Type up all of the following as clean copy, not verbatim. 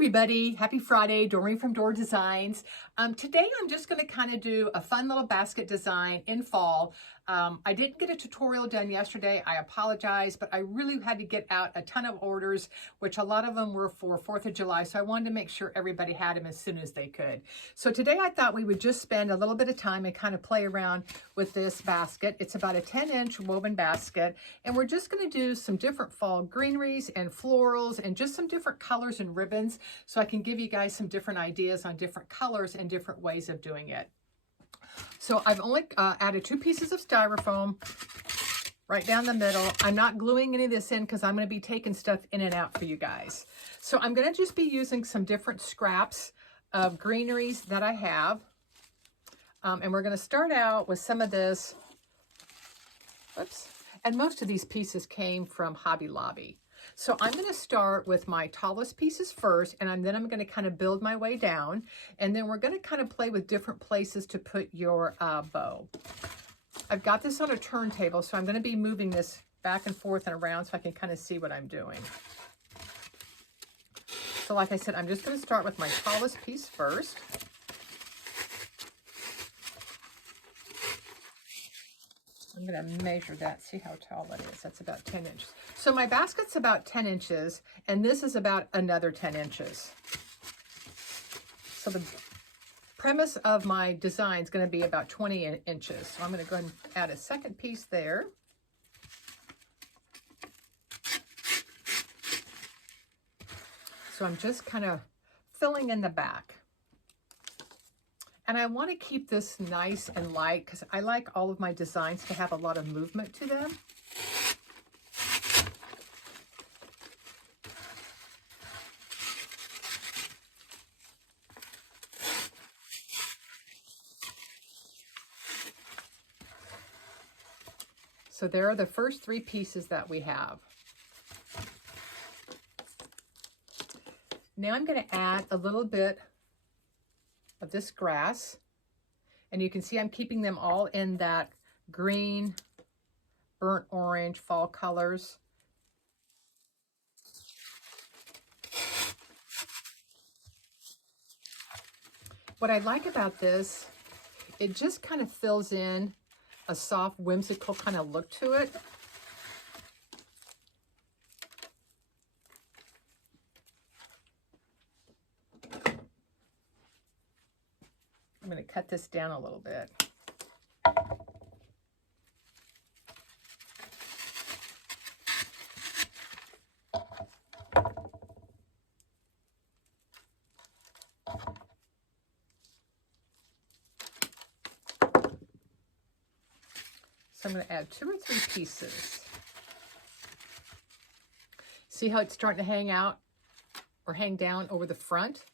everybody, happy Friday, Doreen from Door Designs. Today I'm just going to kind of do a fun little basket design in fall. I didn't get a tutorial done yesterday, I apologize, but I really had to get out a ton of orders, which a lot of them were for 4th of July, so I wanted to make sure everybody had them as soon as they could. So today I thought we would just spend a little bit of time and kind of play around with this basket. It's about a 10-inch woven basket, and we're just going to do some different fall greeneries and florals and just some different colors and ribbons, so I can give you guys some different ideas on different colors and different ways of doing it. So I've only added 2 pieces of styrofoam right down the middle. I'm not gluing any of this in because I'm going to be taking stuff in and out for you guys. So I'm going to just be using some different scraps of greeneries that I have. And we're going to start out with some of this. Oops. And most of these pieces came from Hobby Lobby. So I'm going to start with my tallest pieces first, and then I'm going to kind of build my way down, and then we're going to kind of play with different places to put your bow. I've got this on a turntable, so I'm going to be moving this back and forth and around so I can kind of see what I'm doing. So like I said, I'm just going to start with my tallest piece first. I'm going to measure that, see how tall that is. That's about 10 inches. So my basket's about 10 inches, and this is about another 10 inches. So the premise of my design is going to be about 20 inches. So I'm going to go ahead and add a second piece there. So I'm just kind of filling in the back. And I want to keep this nice and light because I like all of my designs to have a lot of movement to them. So there are the first 3 pieces that we have. Now I'm going to add a little bit of this grass, and you can see I'm keeping them all in that green, burnt orange fall colors. What I like about this, it just kind of fills in a soft, whimsical kind of look to it. I'm going to cut this down a little bit. So I'm going to add 2 or 3 pieces. See how it's starting to hang out or hang down over the front?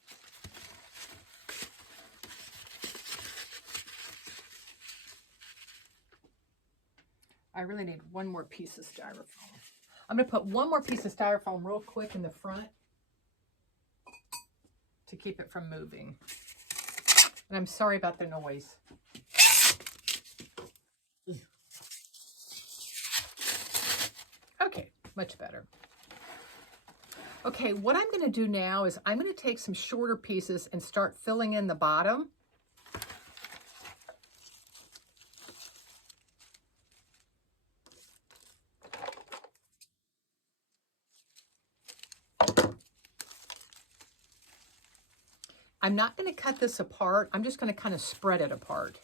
I really need 1 more piece of styrofoam. I'm going to put 1 more piece of styrofoam real quick in the front to keep it from moving. And I'm sorry about the noise. Okay, much better. Okay, what I'm going to do now is I'm going to take some shorter pieces and start filling in the bottom. I'm not going to cut this apart. I'm just going to kind of spread it apart.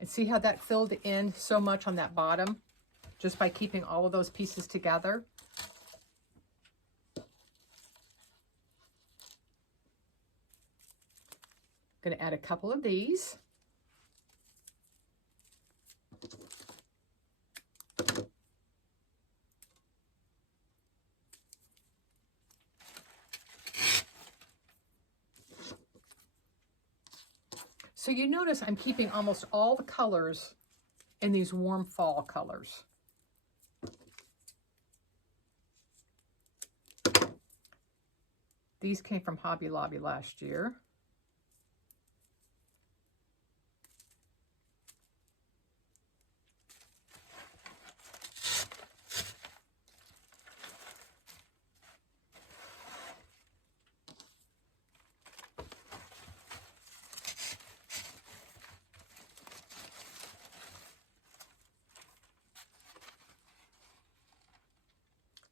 And see how that filled in so much on that bottom just by keeping all of those pieces together? Going to add a couple of these. So you notice I'm keeping almost all the colors in these warm fall colors. These came from Hobby Lobby last year.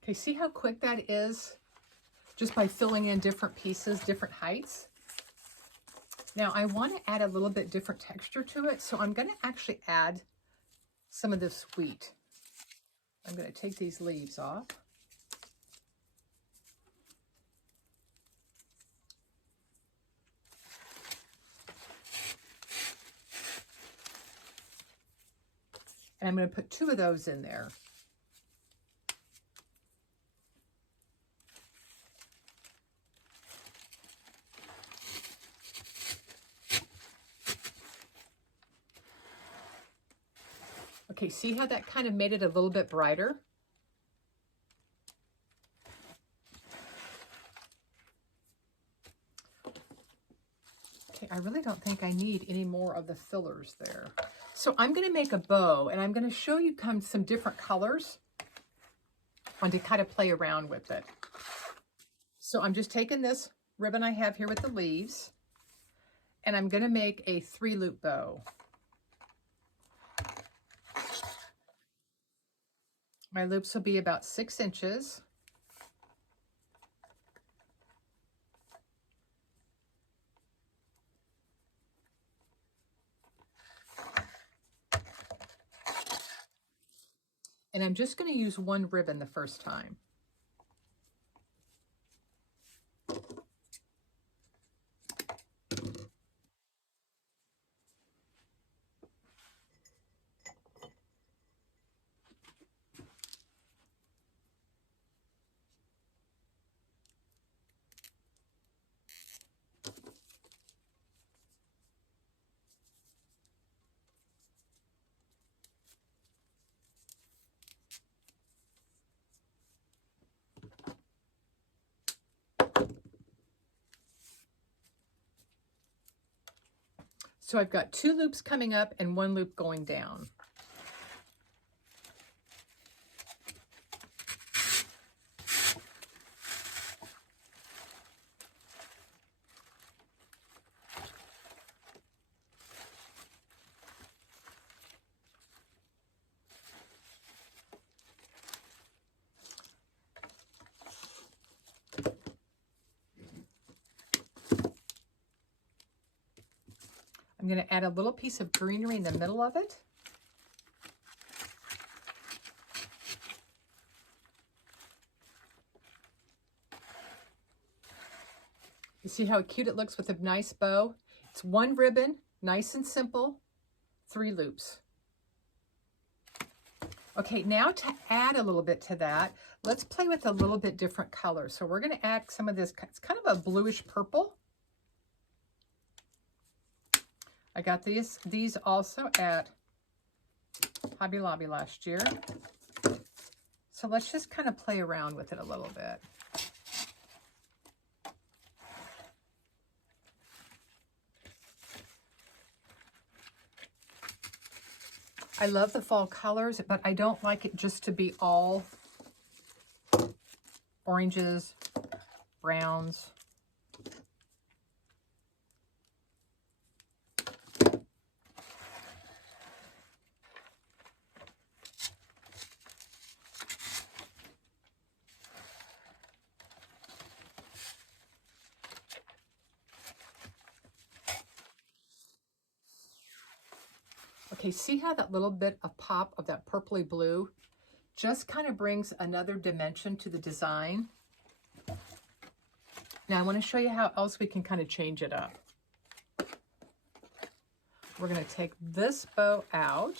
Okay, see how quick that is? Just by filling in different pieces, different heights. Now I want to add a little bit different texture to it, so I'm going to actually add some of this wheat. I'm going to take these leaves off. And I'm going to put 2 of those in there. Okay, see how that kind of made it a little bit brighter? Okay, I really don't think I need any more of the fillers there. So I'm going to make a bow, and I'm going to show you some different colors and to kind of play around with it. So I'm just taking this ribbon I have here with the leaves, and I'm going to make a 3-loop bow. My loops will be about 6 inches. And I'm just going to use 1 ribbon the first time. So I've got 2 loops coming up and 1 loop going down. I'm going to add a little piece of greenery in the middle of it. You see how cute it looks with a nice bow? It's 1 ribbon, nice and simple, 3 loops. Okay, now to add a little bit to that, let's play with a little bit different colors. So we're going to add some of this, it's kind of a bluish purple. I got these also at Hobby Lobby last year. So let's just kind of play around with it a little bit. I love the fall colors, but I don't like it just to be all oranges, browns. Okay, see how that little bit of pop of that purpley blue just kind of brings another dimension to the design. Now I want to show you how else we can kind of change it up. We're going to take this bow out.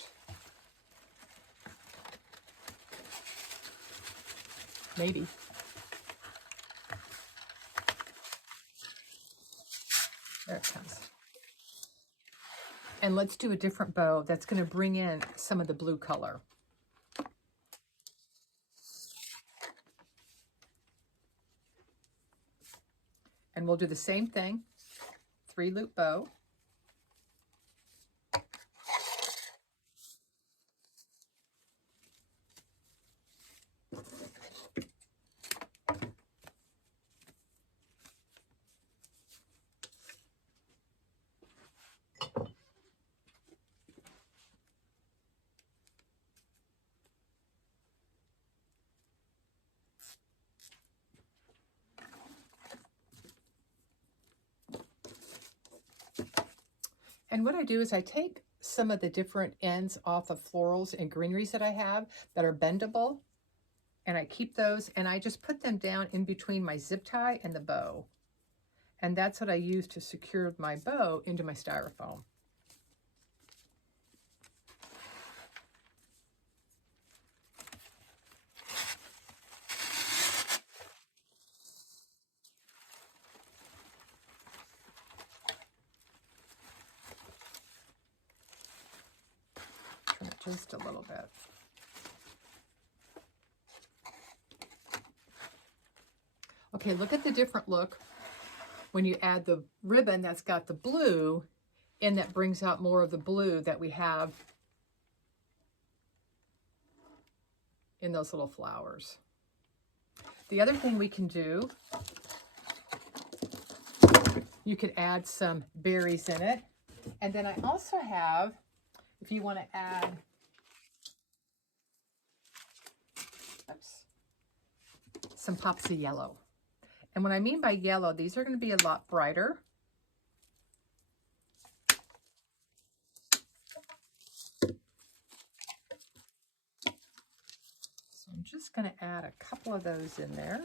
Maybe. There it comes. And let's do a different bow that's going to bring in some of the blue color. And we'll do the same thing, 3-loop bow. And what I do is I take some of the different ends off of florals and greeneries that I have that are bendable, and I keep those, and I just put them down in between my zip tie and the bow. And that's what I use to secure my bow into my styrofoam. Trim it just a little bit. Okay, look at the different look when you add the ribbon that's got the blue in, that brings out more of the blue that we have in those little flowers. The other thing we can do, you could add some berries in it. And then I also have, if you want to add, some pops of yellow. And what I mean by yellow, these are going to be a lot brighter. So I'm just going to add a couple of those in there.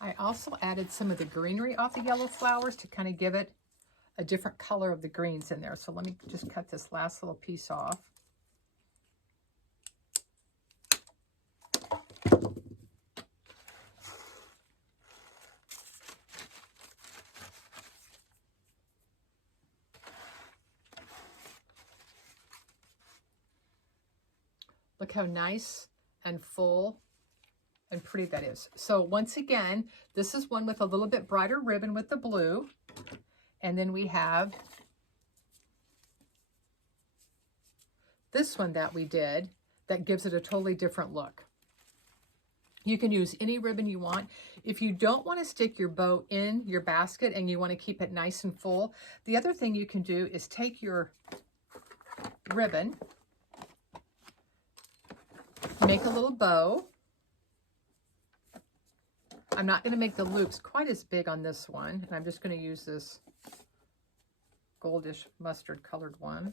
I also added some of the greenery off the yellow flowers to kind of give it a different color of the greens in there. So let me just cut this last little piece off. Look how nice and full and pretty that is. So once again, this is one with a little bit brighter ribbon with the blue. And then we have this one that we did that gives it a totally different look. You can use any ribbon you want. If you don't want to stick your bow in your basket and you want to keep it nice and full, the other thing you can do is take your ribbon, make a little bow. I'm not going to make the loops quite as big on this one, and I'm just going to use this goldish mustard colored one.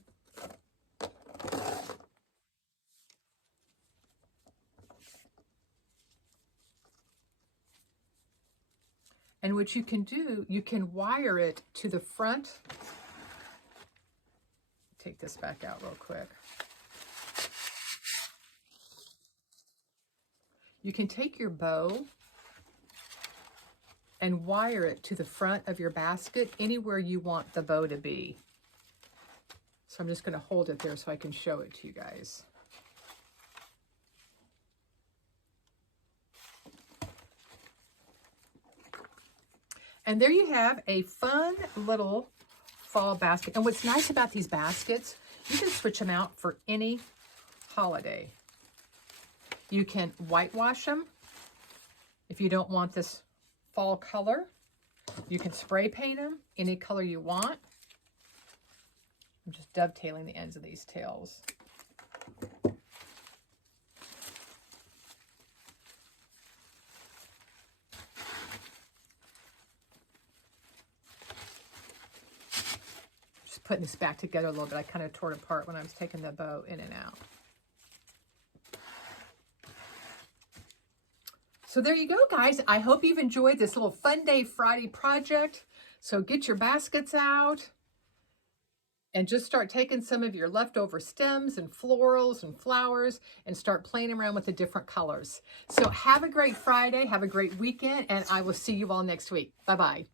And what you can do, you can wire it to the front. Take this back out real quick. You can take your bow and wire it to the front of your basket anywhere you want the bow to be. So I'm just going to hold it there so I can show it to you guys. And there you have a fun little fall basket. And what's nice about these baskets, you can switch them out for any holiday. You can whitewash them if you don't want this fall color. You can spray paint them any color you want. I'm just dovetailing the ends of these tails. putting this back together a little bit. I kind of tore it apart when I was taking the bow in and out. So there you go, guys. I hope you've enjoyed this little Fun Day Friday project. So get your baskets out and just start taking some of your leftover stems and florals and flowers and start playing around with the different colors. So have a great Friday, have a great weekend, and I will see you all next week. Bye-bye.